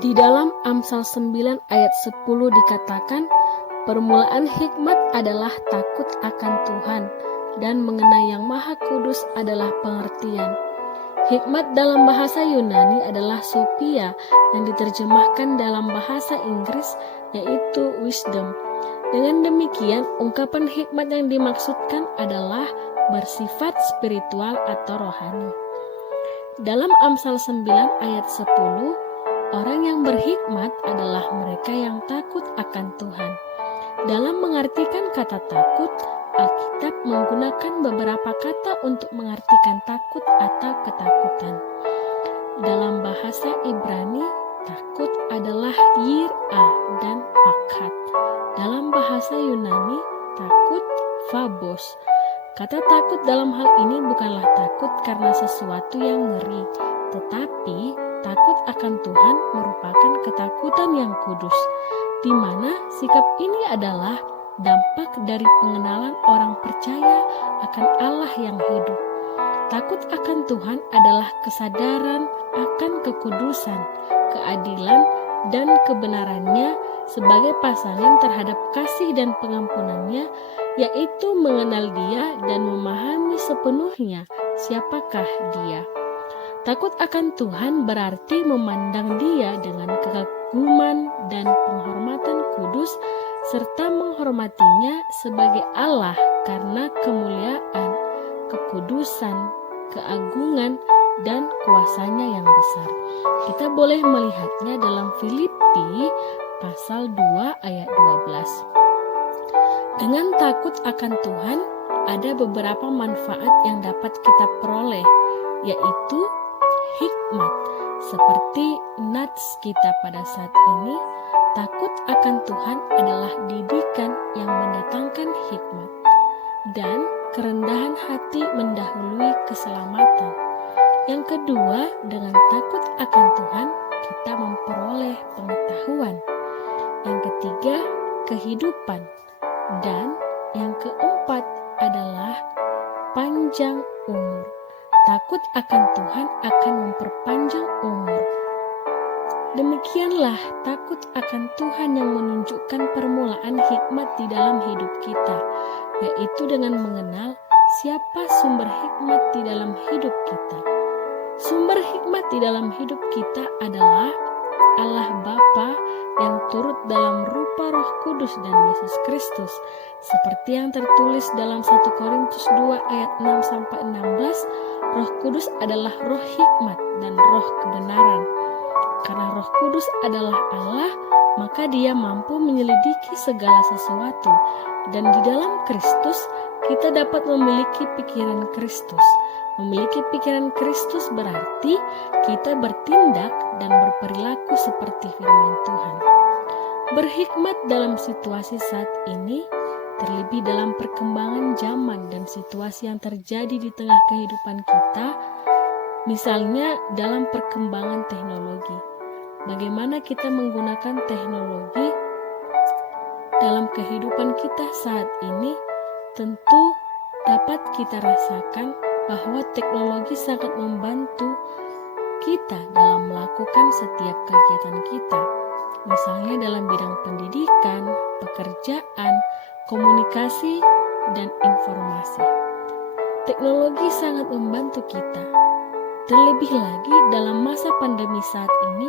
Di dalam Amsal 9 ayat 10 dikatakan, permulaan hikmat adalah takut akan Tuhan, dan mengenai Yang Maha Kudus adalah pengertian. Hikmat dalam bahasa Yunani adalah Sophia yang diterjemahkan dalam bahasa Inggris yaitu wisdom. Dengan demikian, ungkapan hikmat yang dimaksudkan adalah bersifat spiritual atau rohani. Dalam Amsal 9 ayat 10, orang yang berhikmat adalah mereka yang takut akan Tuhan. Dalam mengartikan kata takut, Alkitab menggunakan beberapa kata untuk mengartikan takut atau ketakutan. Dalam bahasa Ibrani, takut adalah yir'ah dan pakat. Dalam bahasa Yunani, takut phobos. Kata takut dalam hal ini bukanlah takut karena sesuatu yang ngeri, tetapi takut akan Tuhan merupakan ketakutan yang kudus, di mana sikap ini adalah dampak dari pengenalan orang percaya akan Allah yang hidup. Takut akan Tuhan adalah kesadaran akan kekudusan, keadilan, dan kebenarannya sebagai pasangan terhadap kasih dan pengampunannya, yaitu mengenal Dia dan memahami sepenuhnya siapakah Dia. Takut akan Tuhan berarti memandang Dia dengan kekaguman dan penghormatan kudus, serta menghormatinya sebagai Allah karena kemuliaan, kekudusan, keagungan, dan kuasanya yang besar. Kita boleh melihatnya dalam Filipi pasal 2 ayat 12. Dengan takut akan Tuhan, ada beberapa manfaat yang dapat kita peroleh, yaitu hikmat. Seperti nats kita pada saat ini, takut akan Tuhan adalah didikan yang mendatangkan hikmat. Dan kerendahan hati mendahului keselamatan. Yang kedua, dengan takut akan Tuhan, kita memperoleh pengetahuan. Yang ketiga, kehidupan. Dan yang keempat adalah panjang umur. Takut akan Tuhan akan memperpanjang umur. Demikianlah takut akan Tuhan yang menunjukkan permulaan hikmat di dalam hidup kita, yaitu dengan mengenal siapa sumber hikmat di dalam hidup kita. Sumber hikmat di dalam hidup kita adalah Allah Bapa yang turut dalam rupa Roh Kudus dan Yesus Kristus, seperti yang tertulis dalam 1 Korintus 2 ayat 6-16, Roh Kudus adalah roh hikmat dan roh kebenaran. Karena Roh Kudus adalah Allah, maka Dia mampu menyelidiki segala sesuatu, dan di dalam Kristus kita dapat memiliki pikiran Kristus. Memiliki pikiran Kristus berarti kita bertindak dan berperilaku seperti firman Tuhan. Berhikmat dalam situasi saat ini, terlebih dalam perkembangan zaman dan situasi yang terjadi di tengah kehidupan kita, misalnya dalam perkembangan teknologi. Bagaimana kita menggunakan teknologi dalam kehidupan kita saat ini, tentu dapat kita rasakan bahwa teknologi sangat membantu kita dalam melakukan setiap kegiatan kita, misalnya dalam bidang pendidikan, pekerjaan, komunikasi, dan informasi. Teknologi sangat membantu kita, terlebih lagi dalam masa pandemi saat ini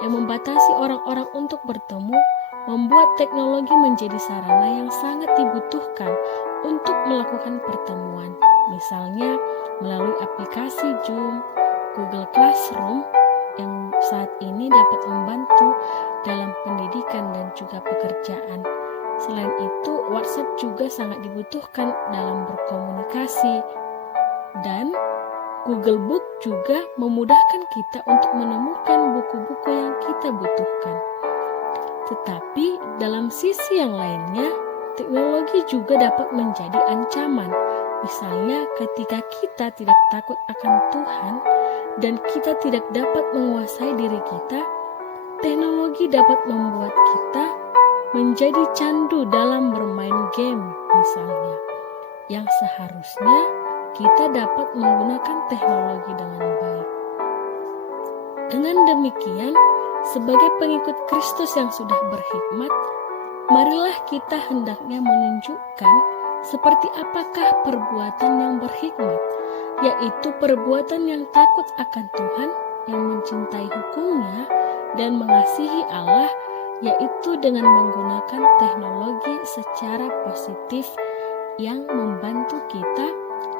yang membatasi orang-orang untuk bertemu, membuat teknologi menjadi sarana yang sangat dibutuhkan untuk melakukan pertemuan. Misalnya melalui aplikasi Zoom, Google Classroom yang saat ini dapat membantu dalam pendidikan dan juga pekerjaan. Selain itu, WhatsApp juga sangat dibutuhkan dalam berkomunikasi, dan Google Book juga memudahkan kita untuk menemukan buku-buku yang kita butuhkan. Tetapi dalam sisi yang lainnya, teknologi juga dapat menjadi ancaman. Misalnya ketika kita tidak takut akan Tuhan dan kita tidak dapat menguasai diri kita, teknologi dapat membuat kita menjadi candu dalam bermain game misalnya, yang seharusnya kita dapat menggunakan teknologi dengan baik. Dengan demikian, Sebagai pengikut Kristus yang sudah berhikmat, marilah kita hendaknya menunjukkan seperti apakah perbuatan yang berhikmat, yaitu perbuatan yang takut akan Tuhan, yang mencintai hukum-Nya dan mengasihi Allah, yaitu dengan menggunakan teknologi secara positif yang membantu kita,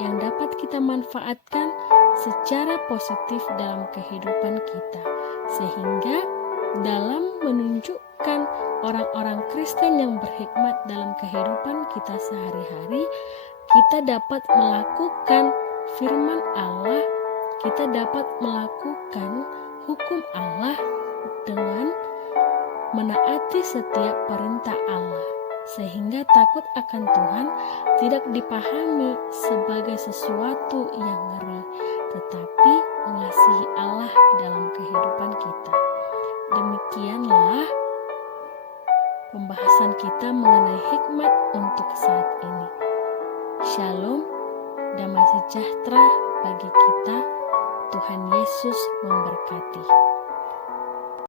yang dapat kita manfaatkan secara positif dalam kehidupan kita, sehingga dalam menunjukkan orang-orang Kristen yang berhikmat dalam kehidupan kita sehari-hari, kita dapat melakukan firman Allah, kita dapat melakukan hukum Allah dengan menaati setiap perintah Allah, sehingga takut akan Tuhan tidak dipahami sebagai sesuatu yang ngeri, tetapi mengasihi Allah dalam kehidupan kita. Demikianlah pembahasan kita mengenai hikmat untuk saat ini. Shalom, damai sejahtera bagi kita. Tuhan Yesus memberkati.